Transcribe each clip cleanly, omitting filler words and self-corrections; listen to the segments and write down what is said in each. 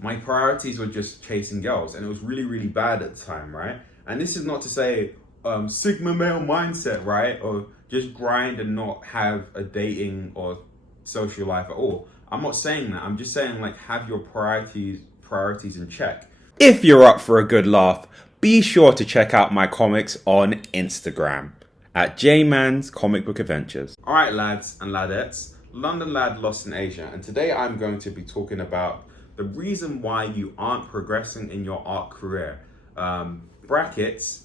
my priorities were just chasing girls, and it was really, really bad at the time, right? And this is not to say Sigma male mindset, right? Or just grind and not have a dating or social life at all. I'm not saying that. I'm just saying, like, have your priorities in check. If you're up for a good laugh, be sure to check out my comics on Instagram at JMan's Comic Book Adventures. All right, lads and ladettes, London Lad Lost in Asia, and today I'm going to be talking about the reason why you aren't progressing in your art career. Brackets,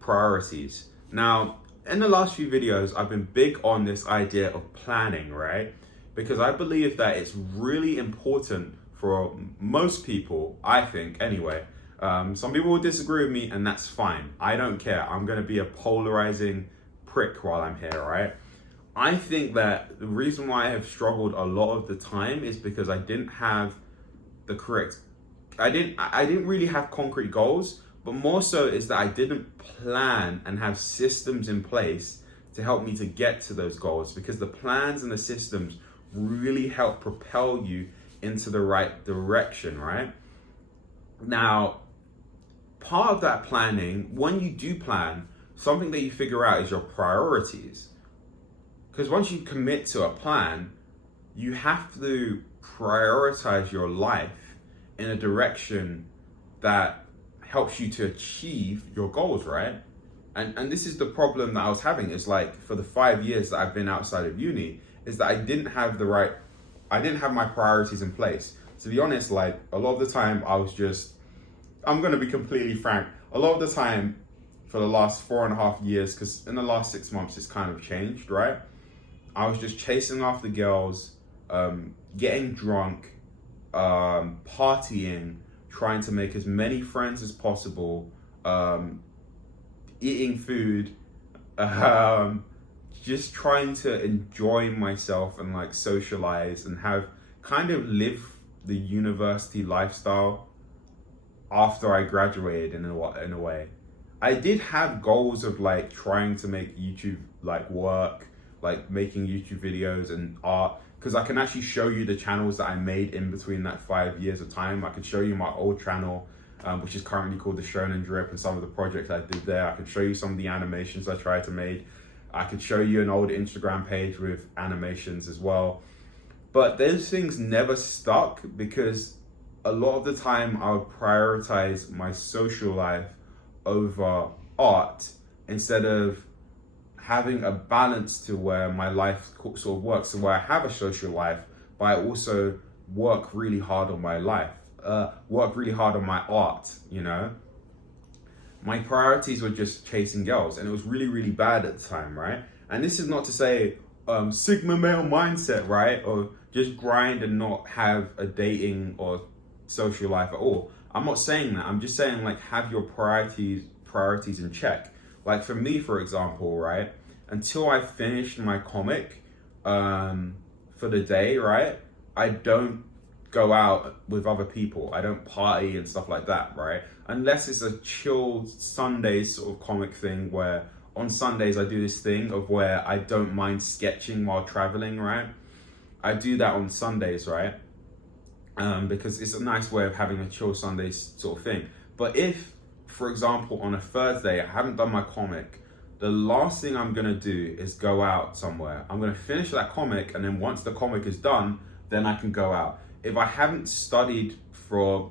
priorities. Now, in the last few videos, I've been big on this idea of planning, right? Because I believe that it's really important for most people, I think anyway. Some people will disagree with me, and that's fine. I don't care. I'm going to be a polarizing prick while I'm here, right? I think that the reason why I have struggled a lot of the time is because I didn't have the correct, I didn't really have concrete goals, but more so is that I didn't plan and have systems in place to help me to get to those goals, because the plans and the systems really help propel you into the right direction, right? Now, part of that planning, when you do plan, something that you figure out is your priorities. Because once you commit to a plan, you have to prioritize your life in a direction that helps you to achieve your goals, right? And this is the problem that I was having, is like, for the 5 years that I've been outside of uni, is that I didn't have my priorities in place. To be honest, like, a lot of the time I'm gonna be completely frank, a lot of the time for the last 4.5 years, because in the last 6 months it's kind of changed, right? I was just chasing after girls, getting drunk, partying, trying to make as many friends as possible, eating food, just trying to enjoy myself and like socialize and have kind of live the university lifestyle after I graduated in a way. I did have goals of like trying to make YouTube like work, like making YouTube videos and art, because I can actually show you the channels that I made in between that 5 years of time. I can show you my old channel, which is currently called the Shonen Drip, and some of the projects I did there. I can show you some of the animations I tried to make. I could show you an old Instagram page with animations as well. But those things never stuck, because a lot of the time I would prioritize my social life over art, instead of having a balance to where my life sort of works, so where I have a social life, but I also work really hard on my life, work really hard on my art, you know? My priorities were just chasing girls, and it was really, really bad at the time, right? And this is not to say Sigma male mindset, right? Or just grind and not have a dating or social life at all. I'm not saying that. I'm just saying, like, have your priorities in check. Like, for me, for example, right? Until I finished my comic for the day, right? I don't go out with other people. I don't party and stuff like that, right? Unless it's a chill Sunday sort of comic thing, where on Sundays I do this thing of where I don't mind sketching while traveling, right? I do that on Sundays, right? Because it's a nice way of having a chill Sunday sort of thing. But if, for example, on a Thursday I haven't done my comic, the last thing I'm gonna do is go out somewhere. I'm gonna finish that comic, and then once the comic is done, then I can go out. If I haven't studied for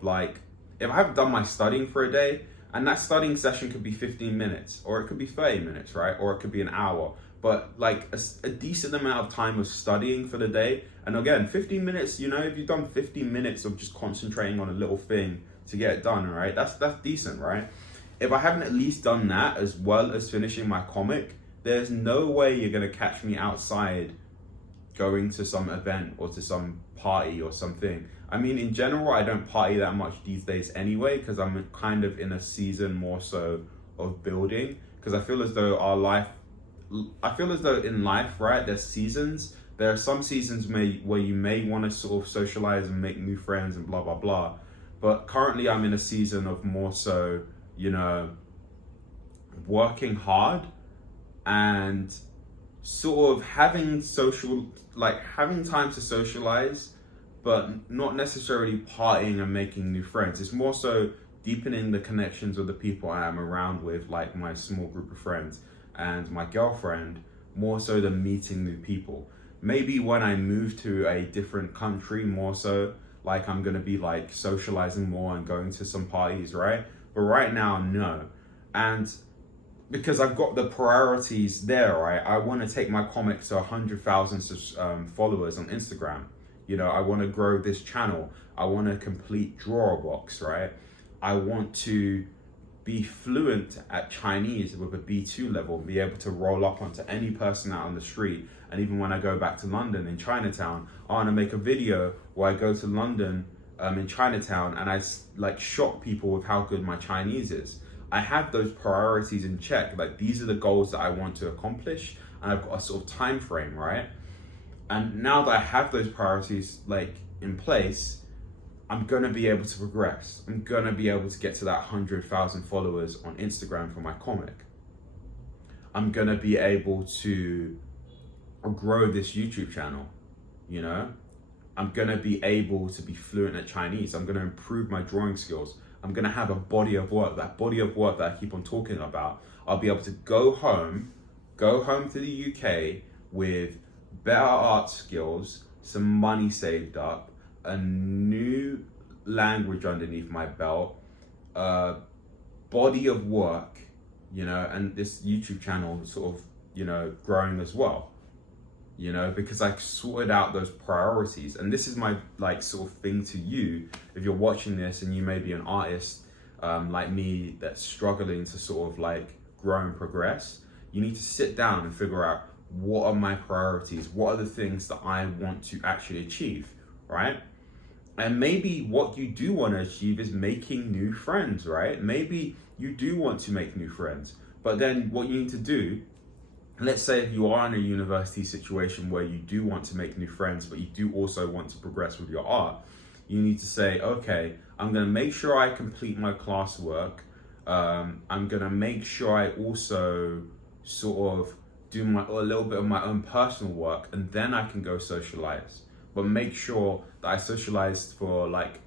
if I haven't done my studying for a day, and that studying session could be 15 minutes, or it could be 30 minutes, right? Or it could be an hour. But like a decent amount of time of studying for the day. And again, 15 minutes, you know, if you've done 15 minutes of just concentrating on a little thing to get it done, right? That's decent, right? If I haven't at least done that as well as finishing my comic, there's no way you're gonna catch me outside going to some event or to some party or something. I mean, in general, I don't party that much these days anyway, because I'm kind of in a season more so of building, because I feel as though in life, right, there's seasons. There are some seasons where you may want to sort of socialize and make new friends and blah, blah, blah. But currently I'm in a season of more so, you know, working hard and sort of having time to socialize, but not necessarily partying and making new friends. It's more so deepening the connections with the people I am around with, like my small group of friends and my girlfriend, more so than meeting new people. Maybe when I move to a different country, more so, like I'm gonna be like socializing more and going to some parties, right? But right now, no. And because I've got the priorities there, right? I want to take my comics to 100,000 followers on Instagram. You know, I want to grow this channel. I want to complete drawer box, right? I want to be fluent at Chinese with a B2 level, be able to roll up onto any person out on the street. And even when I go back to London in Chinatown, I want to make a video where I go to London in Chinatown and I like shock people with how good my Chinese is. I have those priorities in check. Like these are the goals that I want to accomplish, and I've got a sort of time frame, right? And now that I have those priorities like in place, I'm gonna be able to progress. I'm gonna be able to get to that 100,000 followers on Instagram for my comic. I'm gonna be able to grow this YouTube channel, you know? I'm gonna be able to be fluent at Chinese. I'm gonna improve my drawing skills. I'm gonna have a body of work, that body of work that I keep on talking about. I'll be able to go home to the UK with better art skills, some money saved up, a new language underneath my belt, a body of work, you know, and this YouTube channel sort of, you know, growing as well, you know, because I sorted out those priorities. And this is my like sort of thing to you, if you're watching this and you may be an artist like me that's struggling to sort of like grow and progress, you need to sit down and figure out what are my priorities, what are the things that I want to actually achieve, right? And maybe what you do want to achieve is making new friends, right? Maybe you do want to make new friends, but then what you need to do, let's say if you are in a university situation where you do want to make new friends, but you do also want to progress with your art, you need to say, okay, I'm going to make sure I complete my classwork. I'm going to make sure I also sort of do a little bit of my own personal work, and then I can go socialize. But make sure that I socialize for like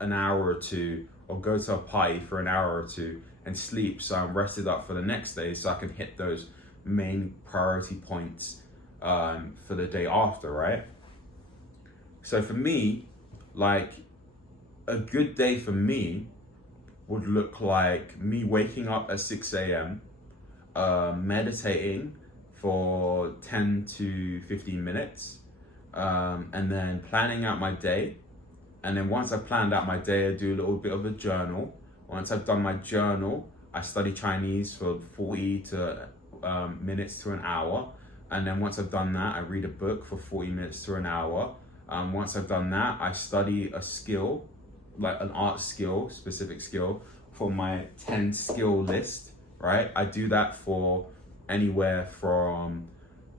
an hour or two, or go to a party for an hour or two and sleep so I'm rested up for the next day, so I can hit those main priority points for the day after, right? So for me, like a good day for me would look like me waking up at 6 a.m, meditating for 10 to 15 minutes, and then planning out my day. And then once I've planned out my day, I do a little bit of a journal. Once I've done my journal, I study Chinese for 40 to minutes to an hour. And then once I've done that, I read a book for 40 minutes to an hour. Once I've done that, I study a skill, like an art skill, specific skill, for my 10 skill list, right? I do that for anywhere from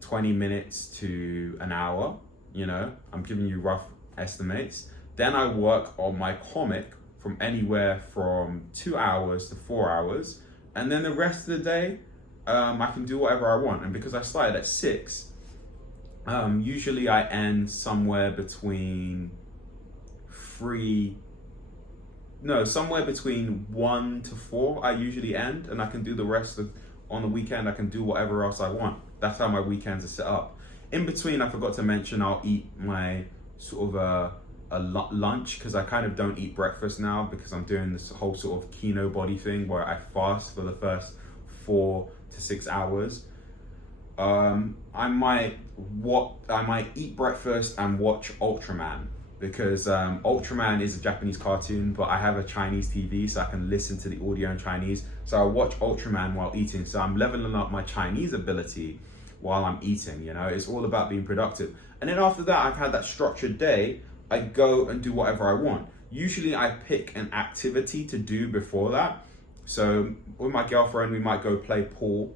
20 minutes to an hour, you know? I'm giving you rough estimates. Then I work on my comic from anywhere from 2 hours to 4 hours. And then the rest of the day, I can do whatever I want. And because I started at 6, usually I end somewhere between 1 to 4, I usually end, and I can do the rest on the weekend. I can do whatever else I want. That's how my weekends are set up. In between, I forgot to mention, I'll eat my sort of a lunch, because I kind of don't eat breakfast now, because I'm doing this whole sort of keto body thing where I fast for the first 4 to 6 hours. I might eat breakfast and watch Ultraman, because Ultraman is a Japanese cartoon, but I have a Chinese TV, so I can listen to the audio in Chinese. So I watch Ultraman while eating. So I'm leveling up my Chinese ability while I'm eating, you know? It's all about being productive. And then after that, I've had that structured day, I go and do whatever I want. Usually I pick an activity to do before that. So with my girlfriend, we might go play pool,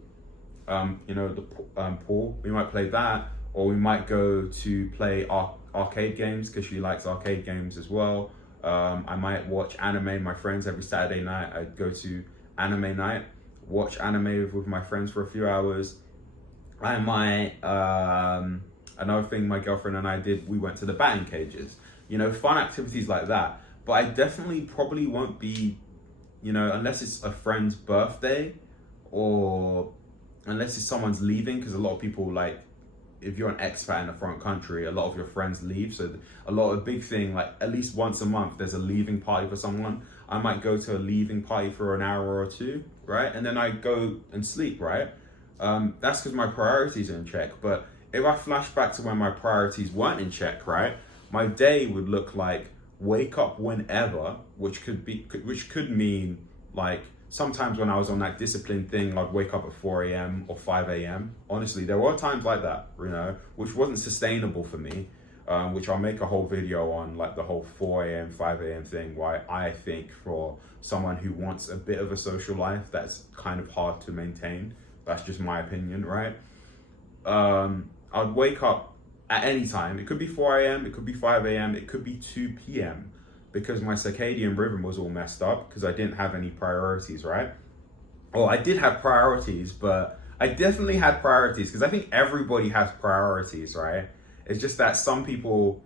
pool. We might play that, or we might go to play arcade games, because she likes arcade games as well. I might watch anime. My friends, every Saturday night, I'd go to anime night, watch anime with my friends for a few hours. I might, another thing my girlfriend and I did, we went to the batting cages. fun activities like that. But I definitely probably won't be, unless it's a friend's birthday or unless it's someone's leaving, because a lot of people, like, if you're an expat in a foreign country, a lot of your friends leave. So a big thing, like at least once a month, there's a leaving party for someone. I might go to a leaving party for an hour or two, right? And then I go and sleep, right? That's because my priorities are in check. But if I flash back to when my priorities weren't in check, right? My day would look like wake up whenever, which could mean like sometimes when I was on that discipline thing, I'd wake up at 4 a.m. or 5 a.m. Honestly, there were times like that, which wasn't sustainable for me, which I'll make a whole video on, like the whole 4 a.m., 5 a.m. thing, why I think for someone who wants a bit of a social life, that's kind of hard to maintain. That's just my opinion, right? I'd wake up at any time. It could be 4 a.m., it could be 5 a.m., it could be 2 p.m. because my circadian rhythm was all messed up because I didn't have any priorities, right? Well, I did have priorities, but I definitely had priorities because I think everybody has priorities, right? It's just that some people,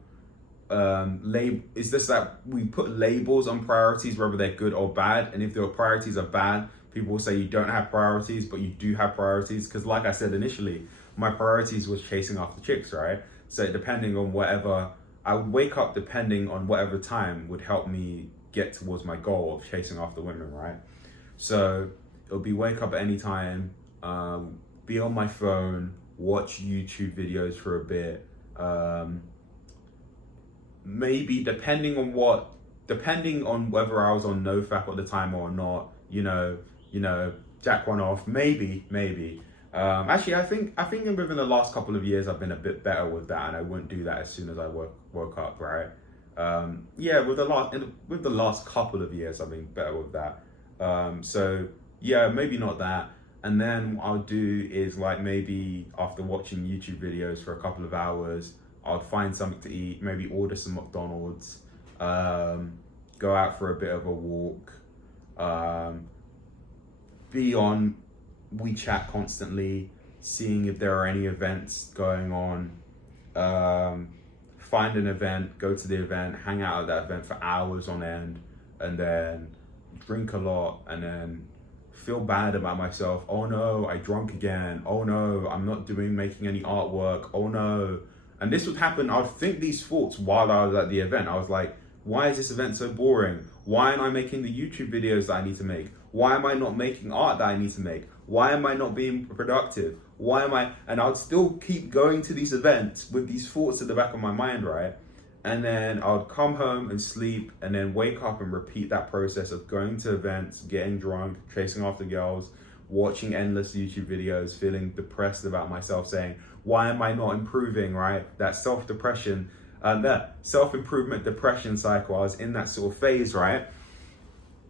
it's just that we put labels on priorities, whether they're good or bad. And if your priorities are bad, people will say you don't have priorities, but you do have priorities. Because like I said initially, my priorities was chasing after chicks, right? So depending on whatever, I would wake up depending on whatever time would help me get towards my goal of chasing after women, right? So it'll be wake up at any time, be on my phone, watch YouTube videos for a bit, maybe depending on whether I was on NoFap at the time or not, jack one off, maybe. Actually, I think within the last couple of years, I've been a bit better with that, and I wouldn't do that as soon as I woke up, right? With the last couple of years, I've been better with that. So yeah, maybe not that. And then what I'll do is like maybe after watching YouTube videos for a couple of hours, I'll find something to eat, maybe order some McDonald's, go out for a bit of a walk, be on WeChat constantly, seeing if there are any events going on, find an event, go to the event, hang out at that event for hours on end, and then drink a lot, and then feel bad about myself. Oh no, I drunk again. Oh no, I'm not making any artwork. Oh no. And this would happen, I'd think these thoughts while I was at the event. I was like, why is this event so boring? Why am I making the YouTube videos that I need to make? Why am I not making art that I need to make? Why am I not being productive? And I'd still keep going to these events with these thoughts at the back of my mind, right? And then I'd come home and sleep and then wake up and repeat that process of going to events, getting drunk, chasing after girls, watching endless YouTube videos, feeling depressed about myself, saying, why am I not improving, right? That self-depression, that self-improvement depression cycle, I was in that sort of phase, right?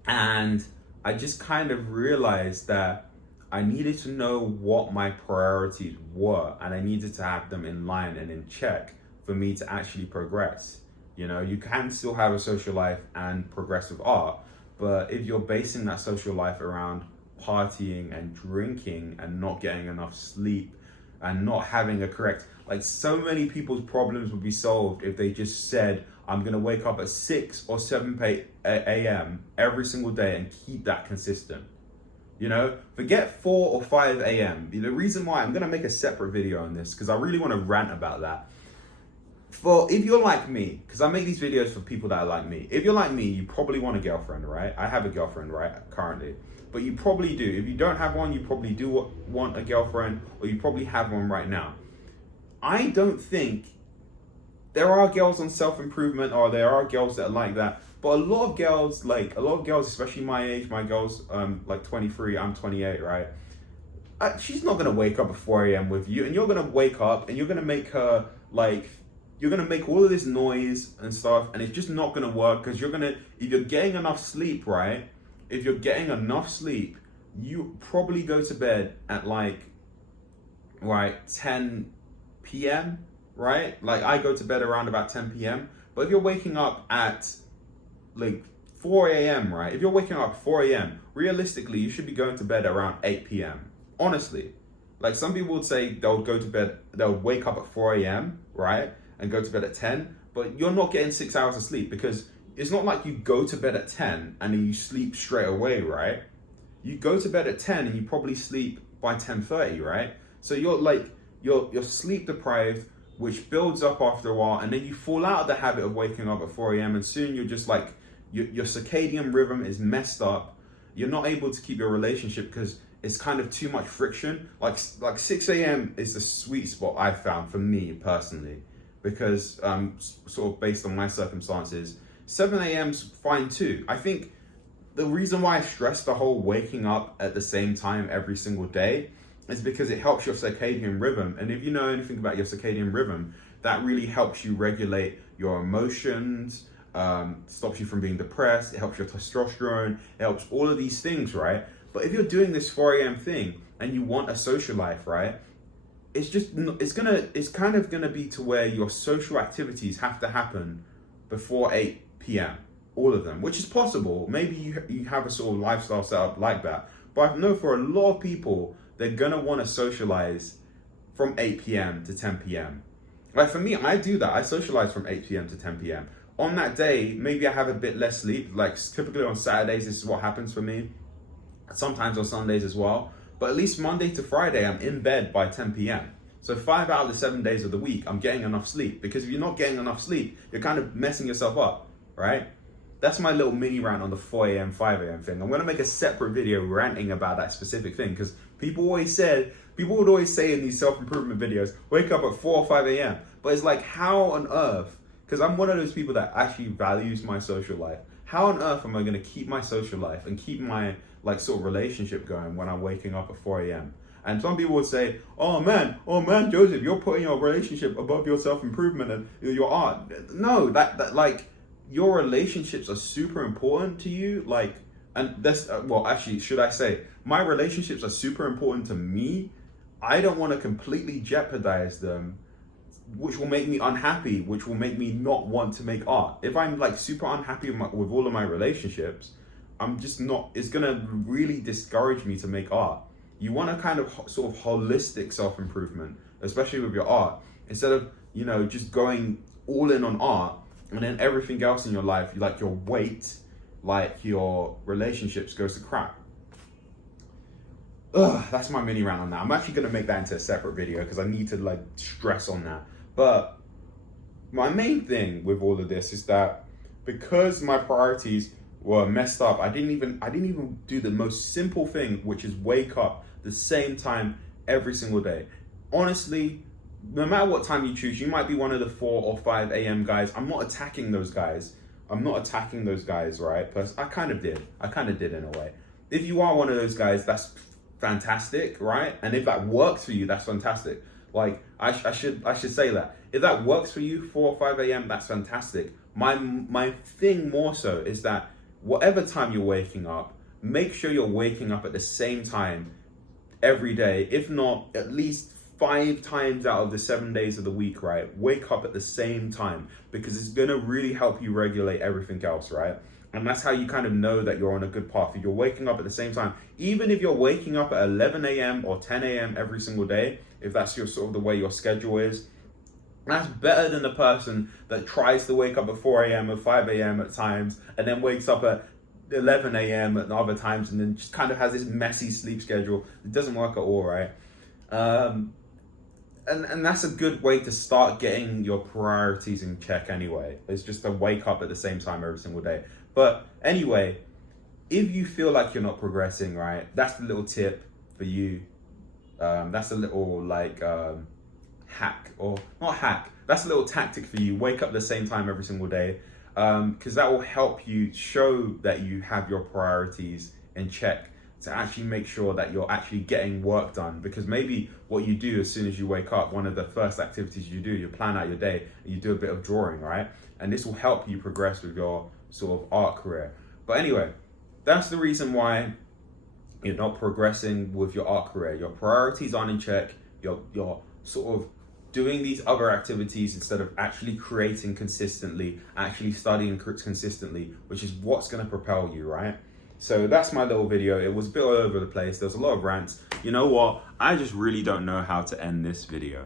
And I just kind of realized that I needed to know what my priorities were, and I needed to have them in line and in check for me to actually progress. You can still have a social life and progress with art, but if you're basing that social life around partying and drinking and not getting enough sleep and not having a correct, like so many people's problems would be solved if they just said, I'm gonna wake up at 6 or 7 a.m. every single day and keep that consistent. Forget 4 or 5 a.m. The reason why I'm gonna make a separate video on this, because I really want to rant about that. If you're like me, because I make these videos for people that are like me. If you're like me, you probably want a girlfriend, right? I have a girlfriend, right, currently. But you probably do. If you don't have one, you probably do want a girlfriend, or you probably have one right now. I don't think there are girls on self-improvement, or there are girls that are like that. But a lot of girls, especially my age, my girls, like 23, I'm 28, right? She's not gonna wake up at 4 a.m. with you, and you're gonna wake up and you're gonna make her you're gonna make all of this noise and stuff, and it's just not gonna work because if you're getting enough sleep, right? If you're getting enough sleep, you probably go to bed at 10 p.m., right? Like I go to bed around about 10 p.m. But if you're waking up at 4 a.m., right? If you're waking up at 4 a.m., realistically, you should be going to bed around 8 p.m. Honestly. Some people would say they'll wake up at 4 a.m., right? And go to bed at 10. but you're not getting 6 hours of sleep, because it's not like you go to bed at 10 and then you sleep straight away, right? You go to bed at 10 and you probably sleep by 10:30, right? So you're sleep deprived, which builds up after a while, and then you fall out of the habit of waking up at 4 a.m. and soon you're just like, your circadian rhythm is messed up. You're not able to keep your relationship because it's kind of too much friction. Like 6 a.m. is the sweet spot I found for me personally, because sort of based on my circumstances, 7 a.m.'s fine too. I think the reason why I stress the whole waking up at the same time every single day is because it helps your circadian rhythm. And if you know anything about your circadian rhythm, that really helps you regulate your emotions, stops you from being depressed, it helps your testosterone, it helps all of these things, right? But if you're doing this 4 a.m. thing and you want a social life, right? It's kind of gonna be to where your social activities have to happen before 8 p.m. All of them, which is possible. Maybe you have a sort of lifestyle set up like that. But I know for a lot of people, they're gonna want to socialize from 8 p.m. to 10 p.m. Like for me, I do that. I socialize from 8 p.m. to 10 p.m. On that day, maybe I have a bit less sleep. Like typically on Saturdays, this is what happens for me. Sometimes on Sundays as well. But at least Monday to Friday, I'm in bed by 10 p.m. So 5 out of the 7 days of the week, I'm getting enough sleep. Because if you're not getting enough sleep, you're kind of messing yourself up, right? That's my little mini rant on the 4 a.m., 5 a.m. thing. I'm going to make a separate video ranting about that specific thing, because people would always say in these self-improvement videos, wake up at 4 or 5 a.m. But it's like, how on earth, because I'm one of those people that actually values my social life. How on earth am I going to keep my social life and keep my like sort of relationship going when I'm waking up at 4 a.m.? And some people would say, oh man, Joseph, you're putting your relationship above your self-improvement and your art. No, that like, your relationships are super important to you. Like, and that's, well, actually, should I say, my relationships are super important to me. I don't want to completely jeopardize them, which will make me unhappy, which will make me not want to make art. If I'm like super unhappy with all of my relationships, I'm just not, it's going to really discourage me to make art. You want a kind of sort of holistic self-improvement, especially with your art, instead of, just going all in on art, and then everything else in your life, like your weight, like your relationships, goes to crap. That's my mini rant on that. I'm actually going to make that into a separate video because I need to like stress on that. But my main thing with all of this is that because my priorities were messed up, I didn't even do the most simple thing, which is wake up the same time every single day. Honestly, no matter what time you choose, you might be one of the 4 or 5 a.m. guys. I'm not attacking those guys. Right? Plus, I kind of did in a way. If you are one of those guys, that's fantastic, right? And if that works for you, that's fantastic. Like, I should say that. If that works for you, 4 or 5 a.m., that's fantastic. My thing more so is that whatever time you're waking up, make sure you're waking up at the same time every day. If not, at least 5 times out of the 7 days of the week, right? Wake up at the same time, because it's gonna really help you regulate everything else, right? And that's how you kind of know that you're on a good path. If you're waking up at the same time, even if you're waking up at 11 a.m. or 10 a.m. every single day, if that's your sort of the way your schedule is, that's better than the person that tries to wake up at 4 a.m. or 5 a.m. at times, and then wakes up at 11 a.m. at other times, and then just kind of has this messy sleep schedule. It doesn't work at all, right? And that's a good way to start getting your priorities in check anyway. It's just to wake up at the same time every single day. But anyway, if you feel like you're not progressing, right, that's the little tip for you. That's a little like hack, or not hack, that's a little tactic for you. Wake up at the same time every single day, because that will help you show that you have your priorities in check, to actually make sure that you're actually getting work done. Because maybe what you do as soon as you wake up, one of the first activities you do, you plan out your day and you do a bit of drawing, right? And this will help you progress with your sort of art career. But anyway, that's the reason why you're not progressing with your art career. Your priorities aren't in check. You're sort of doing these other activities instead of actually creating consistently, actually studying consistently, which is what's going to propel you, right? So that's my little video. It was a bit all over the place. There's a lot of rants. You know what? I just really don't know how to end this video.